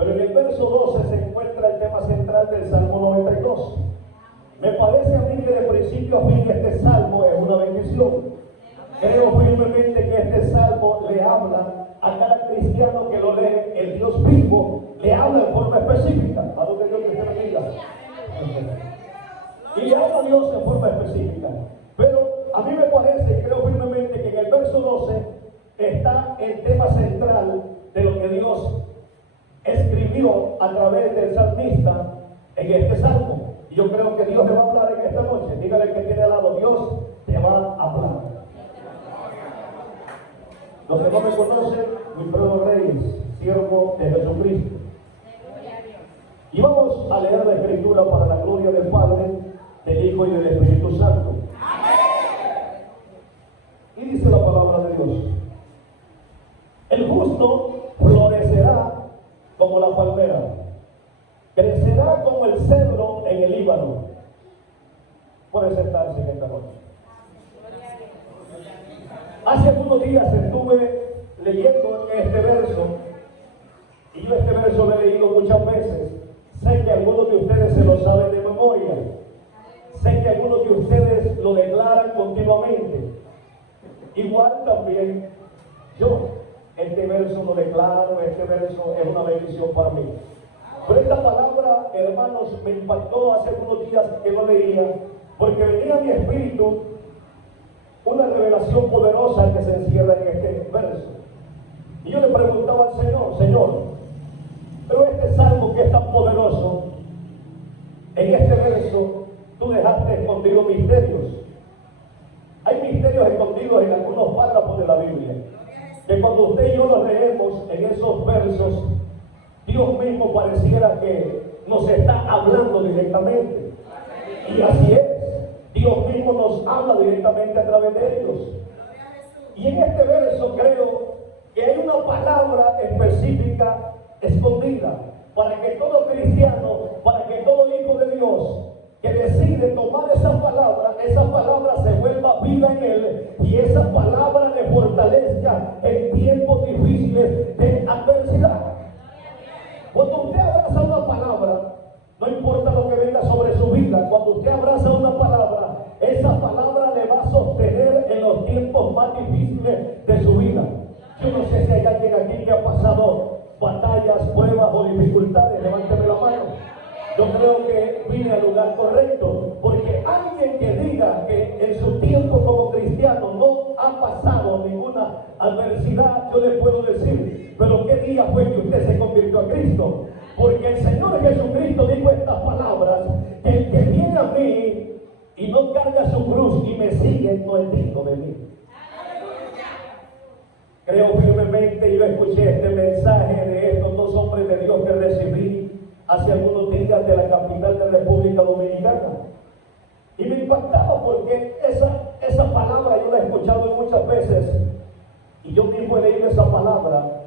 Pero en el verso 12 se encuentra el tema central del Salmo 92. Me parece a mí que de principio a fin este salmo es una bendición. Creo firmemente que este salmo le habla a cada cristiano que lo lee, el Dios vivo, le habla en forma específica. A lo que Dios te bendiga. Y le habla a Dios en forma específica. Pero a mí me parece, y creo firmemente, que en el verso 12 está el tema central de lo que Dios escribió a través del salmista en este salmo. Y yo creo que Dios le va a hablar en esta noche. Dígale que tiene al lado, Dios te va a hablar. Los que no me conocen, Wilfredo Reyes, siervo de Jesucristo. Y vamos a leer la Escritura para la gloria del Padre, del Hijo y del Espíritu Santo. Y dice la palabra de Dios: el justo florecerá como la palmera, crecerá como el cedro en el Líbano. Puede sentarse en esta noche. Hace algunos días estuve leyendo este verso, y yo este verso lo he leído muchas veces. Sé que algunos de ustedes se lo saben de memoria. Sé que algunos de ustedes lo declaran continuamente. Igual también yo, este verso lo declaro, este verso es una bendición para mí. Pero esta palabra, hermanos, me impactó hace unos días que lo leía, porque venía a mi espíritu una revelación poderosa que se encierra en este verso. Y yo le preguntaba al Señor: Señor, pero este salmo que es tan poderoso, en este verso tú dejaste escondidos misterios. Hay misterios escondidos en algunos párrafos de la Biblia, que cuando usted y yo los leemos en esos versos, Dios mismo pareciera que nos está hablando directamente. Y así es. Dios mismo nos habla directamente a través de ellos. Y en este verso creo que hay una palabra específica escondida para que todo cristiano, para que todo hijo de Dios que decide tomar esa palabra se vuelva viva en él, y esa palabra le fortalezca en tiempos difíciles de adversidad. Cuando usted abraza una palabra, no importa lo que venga sobre su vida, cuando usted abraza una palabra, esa palabra le va a sostener en los tiempos más difíciles de su vida. Yo no sé si hay alguien aquí que ha pasado batallas, pruebas o dificultades. Levánteme la mano. Yo creo que vine al lugar correcto, porque alguien que diga que en su tiempo como cristiano no ha pasado ninguna adversidad, yo le puedo decir: pero ¿qué día fue que usted se convirtió a Cristo? Porque el Señor Jesucristo dijo estas palabras: que el que viene a mí y no carga su cruz y me sigue, no es digno de mí. Creo firmemente, yo escuché este mensaje de estos dos hombres de Dios que recibí hace algunos días de la capital de República Dominicana. Y me impactaba porque esa palabra yo la he escuchado muchas veces, y yo mismo he leído esa palabra,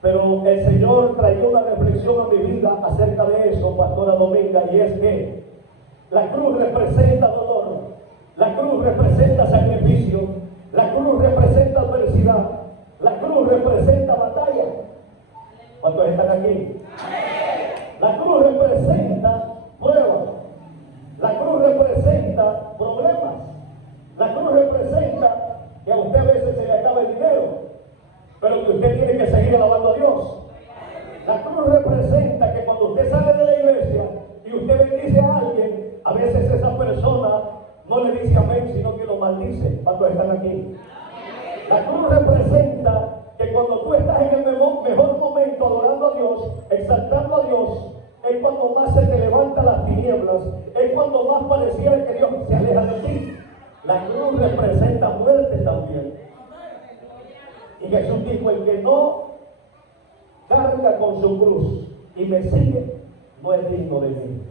pero el Señor traía una reflexión a mi vida acerca de eso, Pastora Dominga, y es que la cruz representa dolor, la cruz representa sacrificio, la cruz representa adversidad, la cruz representa batalla. ¿Cuántos están aquí? La cruz representa pruebas, la cruz representa problemas, la cruz representa que a usted a veces se le acaba el dinero, pero que usted tiene que seguir alabando a Dios. La cruz representa que cuando usted sale de la iglesia y usted bendice a alguien, a veces esa persona no le dice amén, sino que lo maldice. ¿Cuántos están aquí? La cruz representa que cuando tú estás en el mejor momento adorando a Dios, exaltando a Dios, es cuando más se te levantan las tinieblas, es cuando más pareciera que Dios se aleja de ti. La cruz representa muerte también. Y Jesús dijo: el que no carga con su cruz y me sigue, no es digno de mí.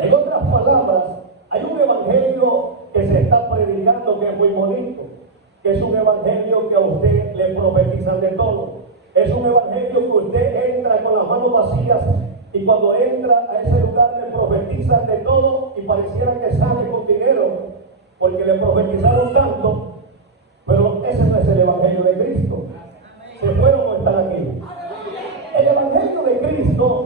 En otras palabras, hay un evangelio que se está predicando que es muy bonito, que es un evangelio que a usted le profetizan de todo. Es un evangelio que usted entra con las manos vacías, y cuando entra a ese lugar le profetizan de todo y pareciera que sale con dinero porque le profetizaron tanto. Pero ese no es el evangelio de Cristo. ¿Se fueron o están aquí? El evangelio de Cristo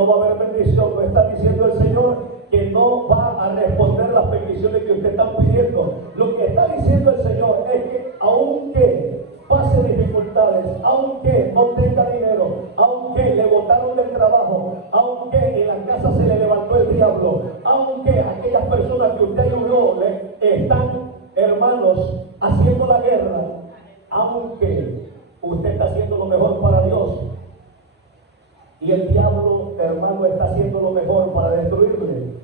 no va a haber bendición. No está diciendo el Señor que no va a responder las peticiones que usted está pidiendo. Lo que está diciendo el Señor es que aunque pase dificultades, aunque no tenga dinero, aunque le botaron del trabajo, aunque en la casa se le levantó el diablo, aunque aquellas personas que usted ayudó le están, hermanos, haciendo la guerra, aunque usted está haciendo lo mejor para Dios y el diablo, hermano, está haciendo lo mejor para destruirle,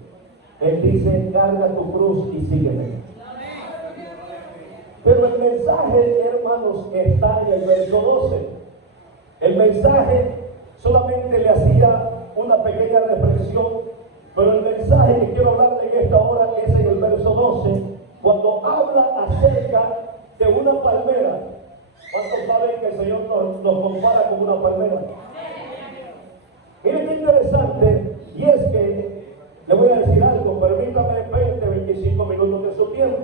Él dice: carga tu cruz y sígueme. Pero el mensaje, hermanos, está en el verso 12. El mensaje solamente le hacía una pequeña reflexión, pero el mensaje que quiero hablarle en esta hora es en el verso 12, cuando habla acerca de una palmera. ¿Cuántos saben que el Señor nos compara con una palmera? Miren qué interesante, y es que le voy a decir algo, permítame 20, 25 minutos de su tiempo.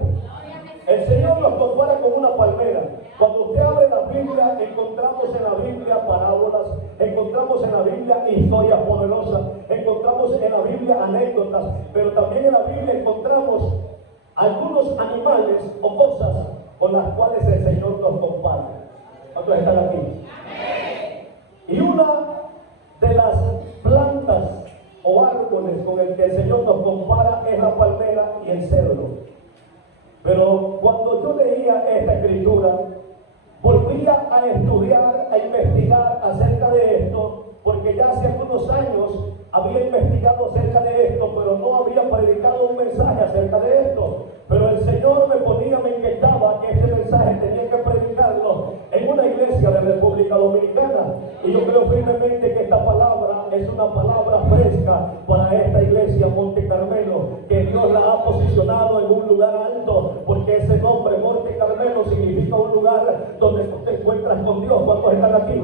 El Señor nos compara con una palmera. Cuando usted abre la Biblia, encontramos en la Biblia parábolas, encontramos en la Biblia historias poderosas, encontramos en la Biblia anécdotas, pero también en la Biblia encontramos algunos animales o cosas con las cuales el Señor nos compara. ¿Cuántos están aquí? Y una de las plantas o árboles con el que el Señor nos compara es la palmera y el cedro. Pero cuando yo leía esta escritura, volvía a estudiar, a investigar acerca de esto, porque ya hace algunos años había investigado acerca de esto, pero no había predicado un mensaje acerca de esto. Pero el Señor me ponía, me inquietaba que este mensaje tenía que predicarlo en una iglesia de República Dominicana. Y yo creo firmemente que esta palabra es una palabra fresca para esta iglesia Monte Carmelo, que Dios la ha posicionado en un lugar alto, porque ese nombre Monte Carmelo significa un lugar donde tú te encuentras con Dios. ¿Cuántos están aquí?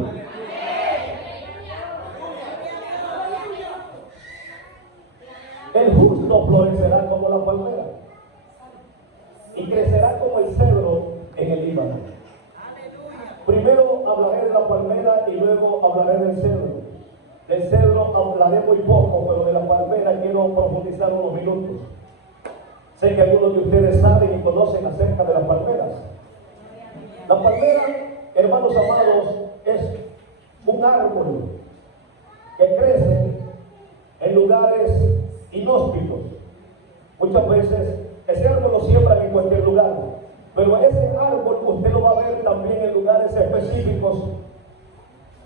El justo florecerá como la palmera y crecerá como el cedro en el Líbano. Primero hablaré de la palmera y luego hablaré del cedro. Del cedro hablaré muy poco, pero de la palmera quiero profundizar unos minutos. Sé que algunos de ustedes saben y conocen acerca de las palmeras. La palmera, hermanos amados, es un árbol que crece en lugares inhóspitos. Muchas veces ese árbol lo siembran en cualquier lugar, pero ese árbol usted lo va a ver también en lugares específicos,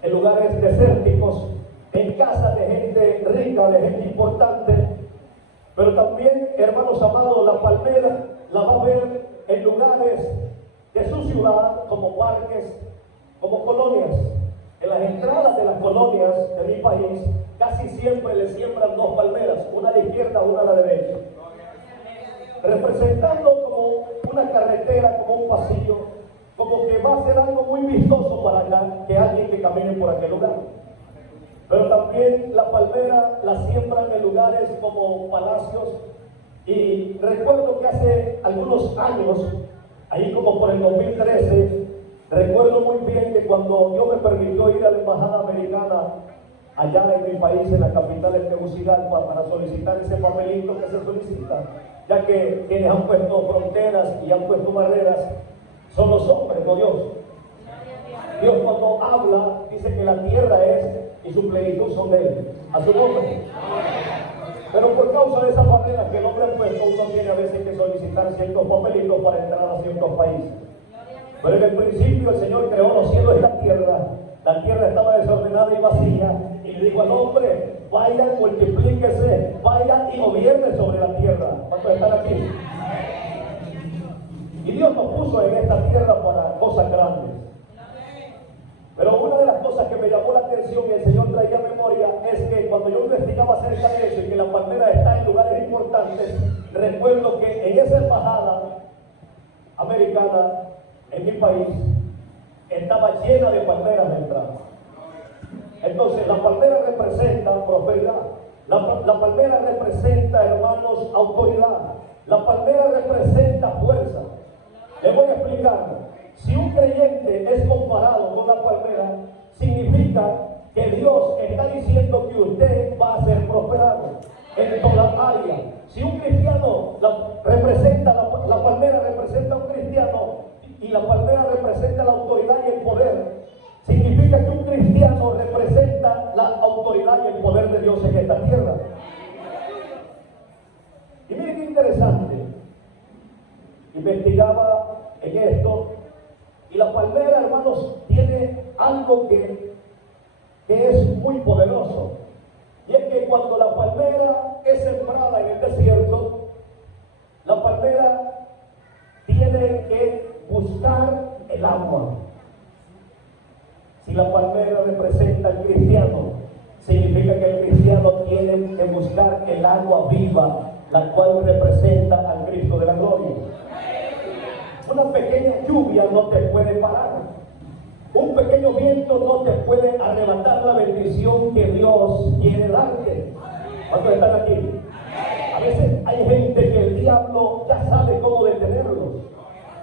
en lugares desérticos, en casas de gente rica, de gente importante. Pero también, hermanos amados, la palmera la va a ver en lugares de su ciudad, como parques, como colonias. En las entradas de las colonias de mi país, casi siempre le siembran dos palmeras, una a la izquierda, una a la derecha, representando como una carretera, como un pasillo, como que va a ser algo muy vistoso para que alguien que camine por aquel lugar. Pero también la palmera la siembran en lugares como palacios. Y recuerdo que hace algunos años, ahí como por el 2013, recuerdo muy bien que cuando Dios me permitió ir a la embajada americana allá en mi país, en la capital de Tegucigalpa, para solicitar ese papelito que se solicita, ya que quienes han puesto fronteras y han puesto barreras son los hombres, no Dios. Dios cuando habla dice que la tierra es y su plenitud son de él, a su nombre. Pero por causa de esas barreras que el hombre ha puesto, uno tiene a veces que solicitar ciertos papelitos para entrar a ciertos países. Pero en el principio el Señor creó los cielos y la tierra estaba desordenada y vacía, y le dijo al hombre: vaya, multiplíquese, vaya y gobierne sobre la tierra. ¿Cuántos están aquí? Y Dios nos puso en esta tierra para cosas grandes. Pero una de las cosas que me llamó la atención y el Señor traía memoria es que cuando yo investigaba acerca de eso y que la palmera está en lugares importantes, recuerdo que en esa embajada americana en mi país estaba llena de palmeras de entrada. Entonces la palmera representa prosperidad, la palmera representa, hermanos, autoridad, la palmera representa fuerza. Les voy a explicar. Si un creyente es comparado con la palmera, significa que Dios está diciendo que usted va a ser prosperado en toda área. Si un cristiano la palmera representa a un cristiano y la palmera representa la autoridad y el poder, significa que un cristiano representa la autoridad y el poder de Dios en esta tierra. Y miren qué interesante. Investigaba en esto y la palmera, hermanos, tiene algo que es muy poderoso. Y es que cuando la palmera es sembrada en el desierto, la palmera tiene que buscar el agua. Si la palmera representa al cristiano, significa que el cristiano tiene que buscar el agua viva, la cual representa al Cristo de la gloria. Una pequeña lluvia no te puede parar. Un pequeño viento no te puede arrebatar la bendición que Dios quiere darte. ¿Cuántos están aquí? A veces hay gente que el diablo ya sabe cómo detenerlos.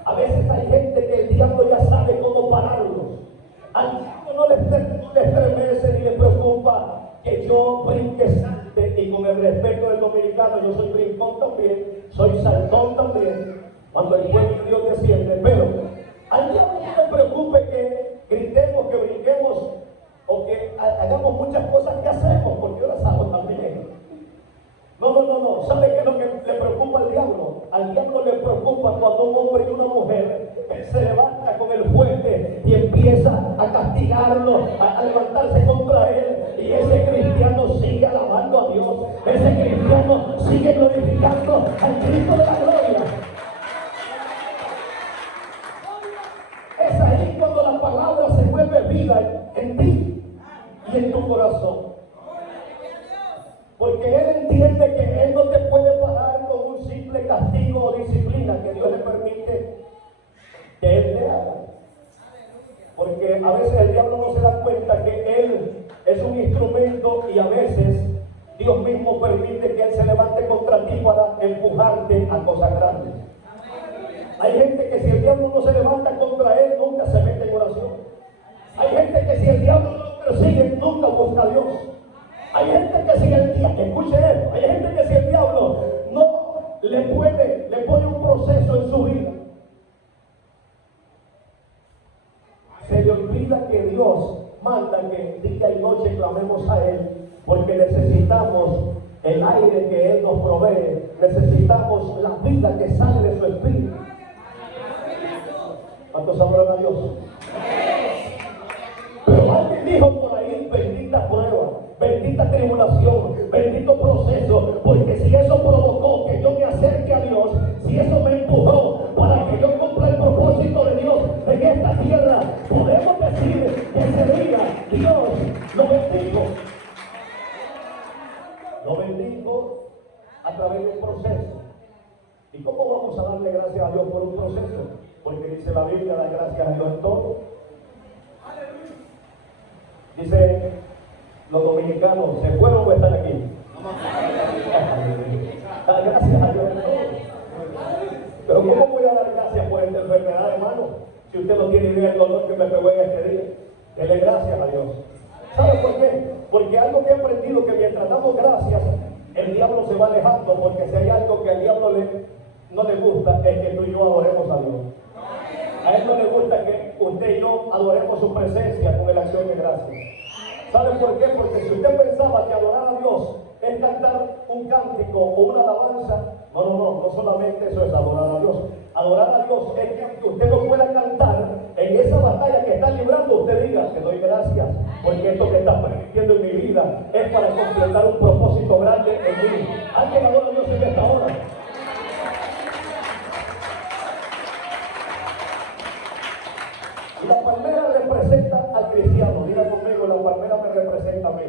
A veces hay gente que el diablo ya sabe cómo pararlos. Al diablo no le estremece ni le preocupa que yo brinque, salte, y con el respeto del dominicano, yo soy brincón también, soy saltón también, cuando el pueblo de Dios desciende. Pero al diablo no le preocupe que gritemos, que brinquemos o que hagamos muchas cosas que hacemos, porque yo las hago también. No. ¿Sabe qué es lo que le preocupa al diablo? Al diablo le preocupa cuando un hombre y una mujer se levanta con el fuerte y empieza a castigarlo, a levantarse contra él, y ese cristiano sigue alabando a Dios, ese cristiano sigue glorificando al Cristo de la gloria. Es ahí cuando la palabra se vuelve vida en ti y en tu corazón. Porque Él entiende que Él no te puede parar con un simple castigo o disciplina que Dios le permite que Él te haga. Porque a veces el diablo no se da cuenta que Él es un instrumento y a veces Dios mismo permite que Él se levante contra ti para empujarte a cosas grandes. Hay gente que si el diablo no se levanta contra él, nunca se mete en oración. Hay gente que si el diablo no lo persigue, nunca busca a Dios. Hay gente que si el diablo, escuche esto, hay gente que si el diablo no le pone un proceso en su vida, se le olvida que Dios manda que día y noche clamemos a Él, porque necesitamos el aire que Él nos provee, necesitamos la vida que sale de su espíritu. ¿Cuántos adoran a Dios? Pero alguien dijo por ahí, bendita prueba, bendita tribulación, bendito proceso, porque si eso provocó que yo me acerque a Dios, si eso me empujó para que yo cumpla el propósito de Dios en esta tierra, podemos decir que ese día Dios lo bendijo. Lo bendijo a través de un proceso. ¿Y cómo vamos a darle gracias a Dios por un proceso? Porque dice la Biblia, da gracias a Dios en todo. Dice los dominicanos, ¿se fueron o están aquí? Da gracias a Dios en todo. Pero ¿cómo voy a dar gracias por esta enfermedad, hermano? Si usted no tiene idea del dolor que me pegó en este día. Dele gracias a Dios. ¿Sabe por qué? Porque algo que he aprendido, que mientras damos gracias, el diablo se va alejando, porque si hay algo que al diablo no le gusta, es que tú y yo adoremos a Dios. A él no le gusta que usted y yo adoremos su presencia con la acción de gracias. ¿Sabe por qué? Porque si usted pensaba que adorar a Dios es cantar un cántico o una alabanza, no solamente eso es adorar a Dios. Adorar a Dios es que usted no pueda cantar en esa batalla que está librando, usted diga, te doy gracias, porque esto que está permitiendo en mi vida es para completar un propósito grande en mí. ¿Alguien adora a Dios en esta hora? La palmera representa al cristiano. Diga conmigo, la palmera me representa a mí.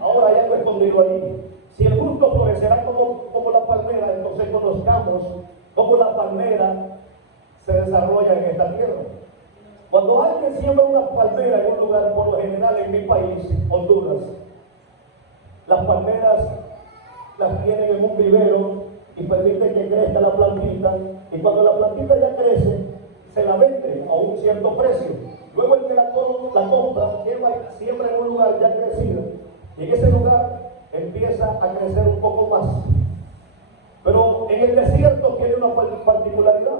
Ahora hay algo escondido ahí. Si el justo florecerá como la palmera, entonces conozcamos cómo la palmera se desarrolla en esta tierra. Cuando alguien siembra una palmera en un lugar, por lo general en mi país, Honduras, las palmeras las tienen en un vivero y permiten que crezca la plantita, y cuando la plantita ya crece, se la vende a un cierto precio. Luego el que la compra siembra en un lugar ya crecido, y en ese lugar empieza a crecer un poco más. Pero en el desierto tiene una particularidad.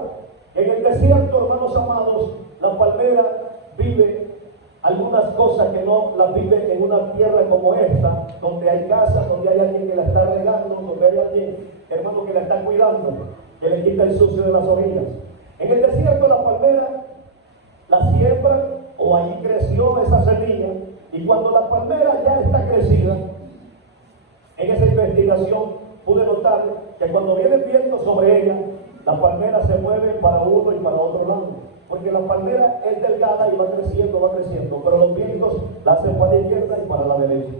En el desierto, hermanos amados, la palmera vive algunas cosas que no las vive en una tierra como esta, donde hay casa, donde hay alguien que la está regando, donde hay alguien, hermano, que la está cuidando, que le quita el sucio de las orillas. En el desierto la palmera la siembra, o allí creció esa semilla, y cuando la palmera ya está crecida, en esa investigación pude notar que cuando viene el viento sobre ella, la palmera se mueve para uno y para otro lado, porque la palmera es delgada y va creciendo, pero los vientos la hacen para la izquierda y para la derecha.